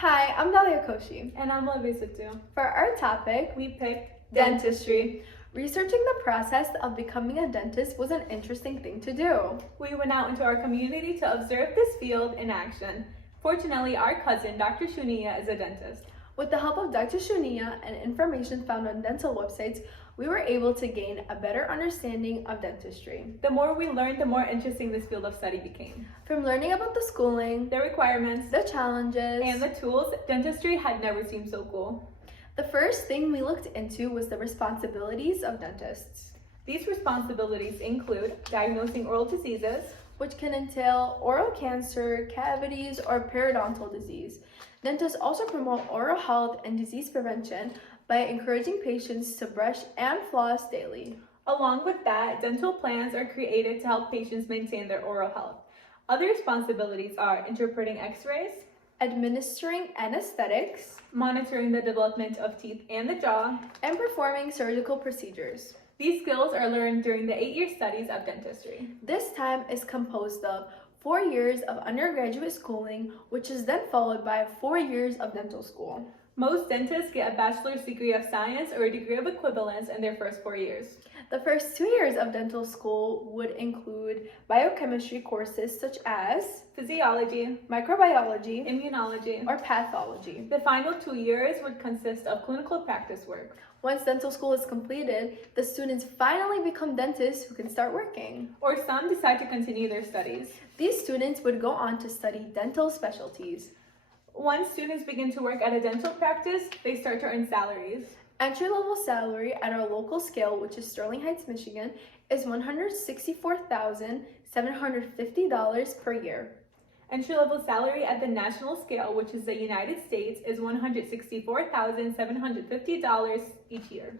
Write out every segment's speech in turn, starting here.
Hi, I'm Dalia Koshi. And I'm Lavisa too. For our topic, We picked dentistry. Researching the process of becoming a dentist was an interesting thing to do. We went out into our community to observe this field in action. Fortunately, our cousin, Dr. Shunia, is a dentist. With the help of Dr. Shunia and information found on dental websites, we were able to gain a better understanding of dentistry. The more we learned, the more interesting this field of study became. From learning about the schooling, The requirements, the challenges, and the tools, dentistry had never seemed so cool. the first thing we looked into was the responsibilities of dentists, These responsibilities include diagnosing oral diseases, which can entail oral cancer, cavities, or periodontal disease. Dentists also promote oral health and disease prevention by encouraging patients to brush and floss daily. Along with that, dental plans are created to help patients maintain their oral health. Other responsibilities are interpreting x-rays, Administering anesthetics, monitoring the development of teeth and the jaw. and performing surgical procedures. These skills are learned during the 8-year studies of dentistry. This time is composed of 4 years of undergraduate schooling, which is then followed by 4 years of dental school. Most dentists get a bachelor's degree of science or a degree of equivalence in their first 4 years. The first 2 years of dental school would include biochemistry courses such as Physiology, microbiology immunology. or pathology. The final 2 years would consist of clinical practice work. Once dental school is completed, the students finally become dentists who can start working. Or some decide to continue their studies. These students would go on to study dental specialties. Once students begin to work at a dental practice, they start to earn salaries. Entry-level salary at our local scale, which is Sterling Heights, Michigan, is $164,750 per year. Entry-level salary at the national scale, which is the United States, is $164,750 each year.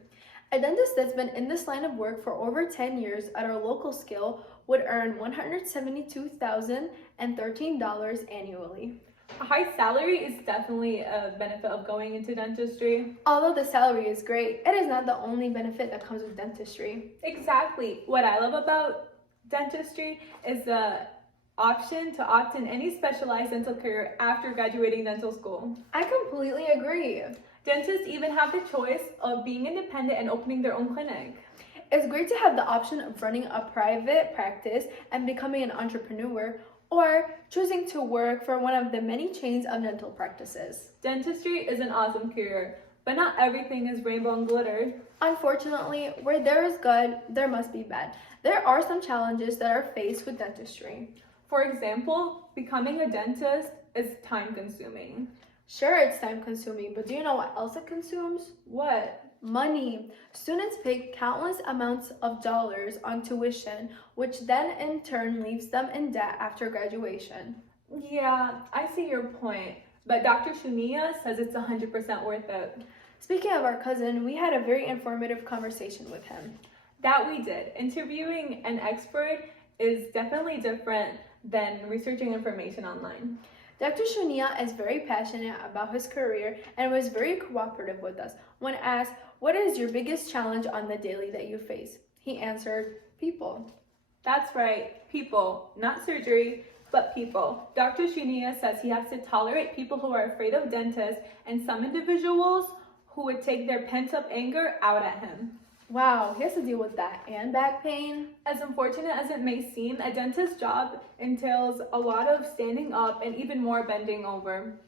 A dentist that's been in this line of work for over 10 years at our local scale would earn $172,013 annually. A high salary is definitely a benefit of going into dentistry. Although the salary is great, it is not the only benefit that comes with dentistry. Exactly. What I love about dentistry is the option to opt in any specialized dental career after graduating dental school. I completely agree. Dentists even have the choice of being independent and opening their own clinic. It's great to have the option of running a private practice and becoming an entrepreneur, or choosing to work for one of the many chains of dental practices. Dentistry is an awesome career, but not everything is rainbow and glitter. Unfortunately, where there is good, there must be bad. There are some challenges that are faced with dentistry. For example, becoming a dentist is time consuming. Sure, it's time consuming, but do you know what else it consumes? What? Money. Students pay countless amounts of dollars on tuition, which then in turn leaves them in debt after graduation. Yeah, I see your point, but Dr. Shunia says it's 100% worth it. Speaking of our cousin, we had a very informative conversation with him. That we did. Interviewing an expert is definitely different than researching information online. Dr. Shunia is very passionate about his career and was very cooperative with us. When asked, "What is your biggest challenge on the daily that you face?" he answered, "People." That's right, people, not surgery, but people. Dr. Shunia says he has to tolerate people who are afraid of dentists and some individuals who would take their pent-up anger out at him. Wow, he has to deal with that and back pain. As unfortunate as it may seem, a dentist's job entails a lot of standing up and even more bending over,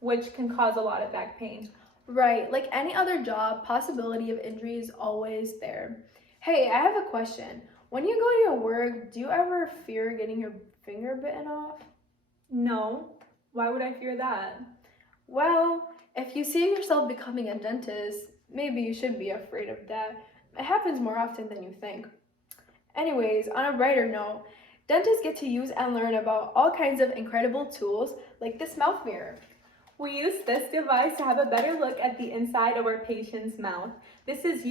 which can cause a lot of back pain. Right, like any other job, possibility of injury is always there. Hey, I have a question. When you go to your work, do you ever fear getting your finger bitten off? No, why would I fear that? Well, if you see yourself becoming a dentist, maybe you should be afraid of that. It happens more often than you think. Anyways, on a brighter note, dentists get to use and learn about all kinds of incredible tools like this mouth mirror. We use this device to have a better look at the inside of our patient's mouth. This is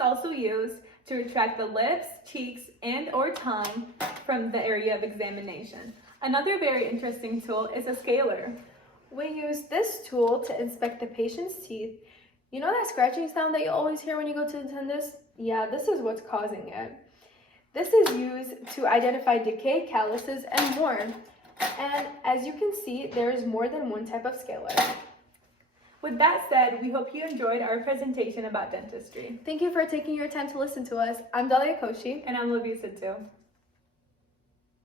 also used to retract the lips, cheeks, and or tongue from the area of examination. Another very interesting tool is a scaler. We use this tool to inspect the patient's teeth. You know that scratching sound that you always hear when you go to the dentist? Yeah, this is what's causing it. This is used to identify decay, calluses, and more. And as you can see, there is more than one type of scalar. With that said, we hope you enjoyed our presentation about dentistry. Thank you for taking your time to listen to us. I'm Dalia Koshi. And I'm Lavisa too.